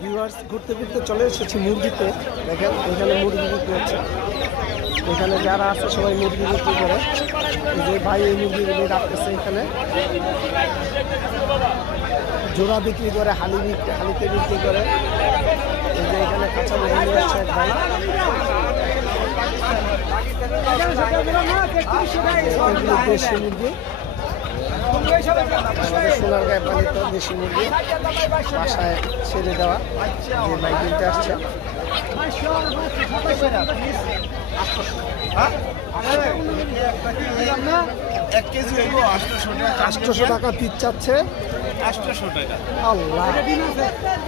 Viewers ঘুরতে ঘুরতে চলে এসেছি মুরগিতে। দেখেন এখানে মুরগি বিক্রি হচ্ছে। এখানে যারা আছে সবাই মুরগি বিক্রি করে। এই যে ভাই এই মুরগিগুলি রাখতেছে এখানে, জোড়া বিক্রি করে, হালিতে বিক্রি করে। এই যে এখানে কাঁচা মুরগি নিয়ে আসছে এক ভাই। দেশি মুরগি, সোনার গায়ে পালিত দেশি মুরগি বাসায় ছেড়ে দেওয়া যে ভাই কিনতে আসছে। 800 টাকা পিস চাচ্ছে। আল্লাহ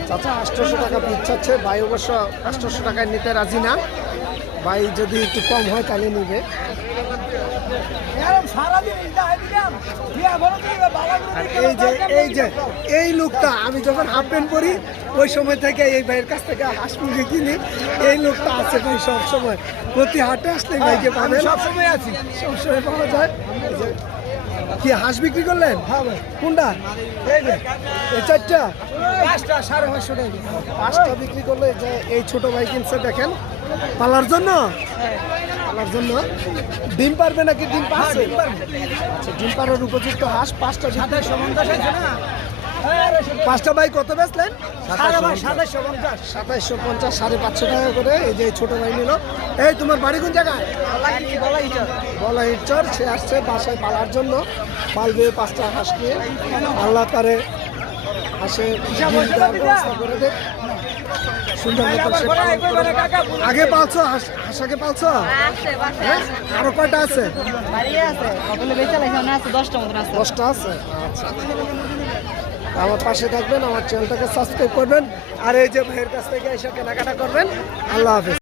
চাচা 800 টাকা পিস চাচ্ছে। ভাই অবশ্য 800 টাকায় নিতে রাজি না। ভাই যদি একটু কম হয় তাহলে নিবে। এই লোকটা আমি যখন হাফ প্যান্ট পরি ওই সময় থেকে এই ভাইয়ের কাছ থেকে হাঁস মুরগি কিনি। এই লোকটা আছে ভাই সব সময়, প্রতি হাটে আসলে ভাইকে পাবেন। সবসময় আছি, সবসময় পাওয়া যায়। কি হাঁস বিক্রি করলেন? কোনটা? এই চারটা, 5টা 550 টাকা। 5টা বিক্রি করলে যে এই ছোট ভাই কিনছে দেখেন পালার জন্য। পালার জন্য ডিম পারবে নাকি? ডিম পারছে। আচ্ছা, ডিম পাড়ার উপযুক্ত হাঁস 5টা। 5টা ভাই কত বেচলেন? 2750, 550 টাকা করে। এই যে ছোট ভাই নিল। এই তোমার বাড়ি কোন জায়গায়? বলাইচর। সে আসছে বাসায় পালার জন্য, পালবে 5টা হাঁস নিয়ে। আল্লাহ তারে হাঁসে ব্যবস্থা করে দেয় সুন্দর মতো। আগে পালছো হাঁস? আগে পালছো? আরো কয়টা আছে? 10টা আছে। আচ্ছা, আমার পাশে থাকবেন, আমার চ্যানেলটাকে সাবস্ক্রাইব করবেন, আর এই যে ভাইয়ের কাছ থেকে এসে কেনাকাটা করবেন। আল্লাহ হাফেজ।